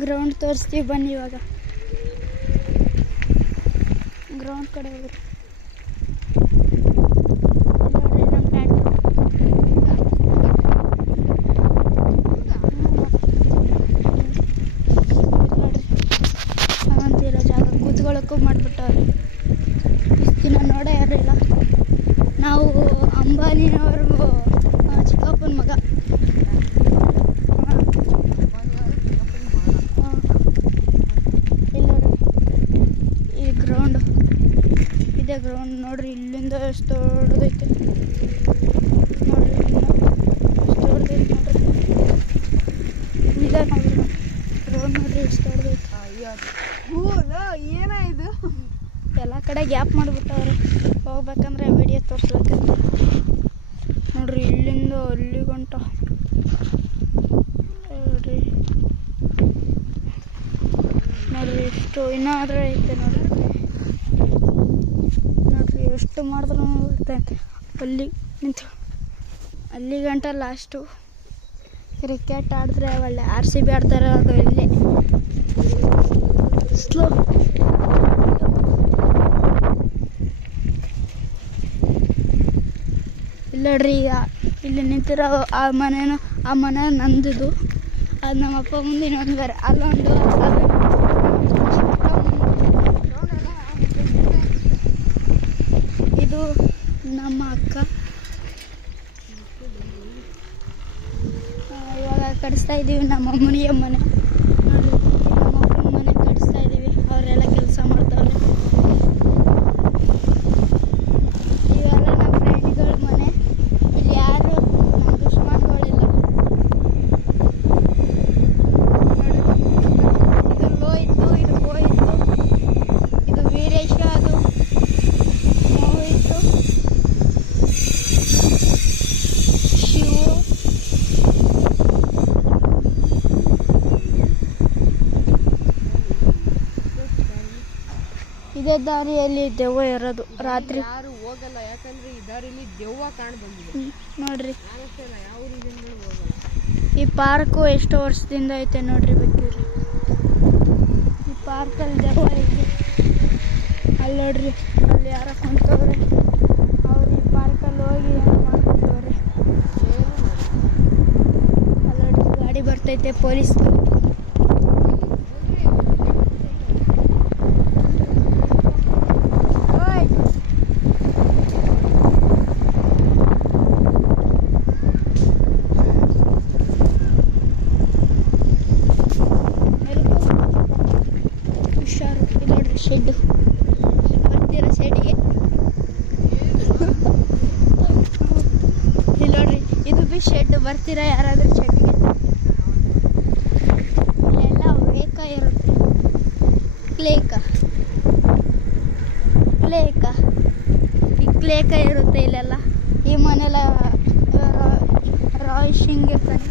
Ground ತೋರಿಸ್ತೀವಿ ಬನ್ನಿ. ಇವಾಗ ಗ್ರೌಂಡ್ ಕಡೆ ಹೋಗ್ರಿ. ನೋಡ್ರಿ ನಮ್ಮ ಬ್ಯಾಟ್ ನೋಡ್ರಿ ಅಂತಿರೋ ಜಾಗ ಕೂತ್ಕೊಳ್ಳೋಕ್ಕೂ ಮಾಡಿಬಿಟ್ಟವ್ರೆ. ಇಷ್ಟು ದಿನ ನೋಡೇ ಇರಲಿಲ್ಲ. ನಾವು ಅಂಬಾನಿಯವ್ರಿಗೂ ಚಿಕ್ಕಪ್ಪನ ಮಗ. ಇಲ್ಲಿ ನೋಡ್ರಿ ಈ ಗ್ರೌಂಡ್ ಇದೆ. ಗ್ರೌಂಡ್ ನೋಡ್ರಿ ಇಲ್ಲಿಂದ ಎಷ್ಟು ದೊಡ್ಡದೈತೆ ನೋಡ್ರಿ. ಎಷ್ಟು ದೊಡ್ಡದೈತೆ ನೋಡ್ರಿ. ಇದೆ ನೋಡ್ರಿ ಗ್ರೌಂಡ್ ನೋಡ್ರಿ ಎಷ್ಟು ದೊಡ್ಡದೈತೆ. ಏನಾಯ್ತು ಎಲ್ಲ ಕಡೆ ಗ್ಯಾಪ್ ಮಾಡಿಬಿಟ್ಟವ್ರೆ ಹೋಗ್ಬೇಕಂದ್ರೆ ವಿಡಿಯೋ ತೋರಿಸ್ಬೇಕಂದ್ರೆ. ನೋಡ್ರಿ ಇಲ್ಲಿಂದ ಅಲ್ಲಿ ಗಂಟ ನೋಡ್ರಿ. ನೋಡ್ರಿ ಎಷ್ಟು ಇನ್ನಾದ್ರೆ ಐತೆ ನೋಡ್ರಿ. ನೋಡ್ರಿ ಎಷ್ಟು ಮಾಡಿದ್ರು ಬರ್ತೈತೆ. ಅಲ್ಲಿ ನಿಂತು ಅಲ್ಲಿ ಗಂಟ ಲಾಸ್ಟು. ಕ್ರಿಕೆಟ್ ಆಡಿದ್ರೆ ಒಳ್ಳೆ RCB ಆಡ್ತಾರೆ ಅದು ಇಲ್ಲೇ ಸ್ಲೋ. ಇಲ್ಲ ನೋಡ್ರಿ ಈಗ ಇಲ್ಲಿ ನಿಂತಿರೋ ಆ ಮನೆ ನಂದಿದು. ಅದು ನಮ್ಮ ಅಪ್ಪ ಮುಂದೆ ಇನ್ನೊಂದು ಬೇರೆ ಅಲ್ಲೊಂದು ಇದು ನಮ್ಮ ಅಕ್ಕ. ಇವಾಗ ಕಡಿಸ್ತಾ ಇದ್ದೀವಿ ನಮ್ಮ ಅಮ್ಮನಿಗೆ ಮನೆ. ನೋಡ್ರಿ ನಮ್ಮ ಅಪ್ಪನ ಮನೆ ಕಡಿಸ್ತಾ ಇದ್ದೀವಿ. ಅವರೆಲ್ಲ ಕೆಲಸ ಮಾಡ್ತಾವ್ರೆ. ಇವೆಲ್ಲ ನಮ್ಮ ಫ್ರೆಂಡ್ಗಳ ಮನೆ. ಇಲ್ಲಿ ಯಾರು ನಮ್ಮ ದುಶ್ಮನ್ಗಳಿಲ್ಲ. ಇದು ಲೋಹಿತ್ತು, ಇದು ಗೋಹಿತ್ತು, ಇದು ವೀರೇಶ, ಅದು ಮೋಹಿತ್ತು, ಶಿವು. ಇದೇ ದಾರಿಯಲ್ಲಿ ದೆವ್ವ ಇರೋದು ರಾತ್ರಿ. ಯಾರು ಹೋಗಲ್ಲ, ಯಾಕಂದ್ರೆ ಈ ದಾರಿಲಿ ದೆವ್ವ ಕಾಣ್ ಬಂದಿದೆ ನೋಡ್ರಿ. ಯಾವ ರೀಸನ್ ಹೋಗಲ್ಲ. ಈ ಪಾರ್ಕು ಎಷ್ಟು ವರ್ಷದಿಂದ ಐತೆ ನೋಡ್ರಿ ಬೇಕಿದ್ರೆ. ಈ ಪಾರ್ಕಲ್ಲಿ ದೆವ್ವ ಐತೆ. ಅಲ್ಲಿ ನೋಡ್ರಿ ಅಲ್ಲಿ ಯಾರೋ ಕುಂತವ್ರೆ. ಅವ್ರು ಈ ಪಾರ್ಕಲ್ಲಿ ಹೋಗಿ ಏನೋ ಮಾಡ್ತಿದ್ದವ್ರೆ. ಅಲ್ಲಿ ನೋಡ್ರಿ ಗಾಡಿ ಬರ್ತೈತೆ ಪೊಲೀಸ್. ಹುಷಾರು. ಇಲ್ಲಿ ನೋಡ್ರಿ ಶೆಡ್ಡು ಬರ್ತೀರ ಶೆಡ್ಗೆ. ಇಲ್ಲಿ ನೋಡ್ರಿ ಇದು ಬಿ ಶೆಡ್. ಬರ್ತೀರಾ ಯಾರಾದ್ರೂ ಶೆಡ್ಗೆ? ಇಲ್ಲೆಲ್ಲ ವೇಕ ಇರುತ್ತೆ. ಕ್ಲೇಕ ಇರುತ್ತೆ ಇಲ್ಲೆಲ್ಲ. ಈ ಮನೆಲ್ಲ ರಾಯ್ ಸಿಂಗ್ ಇರ್ತಾನೆ.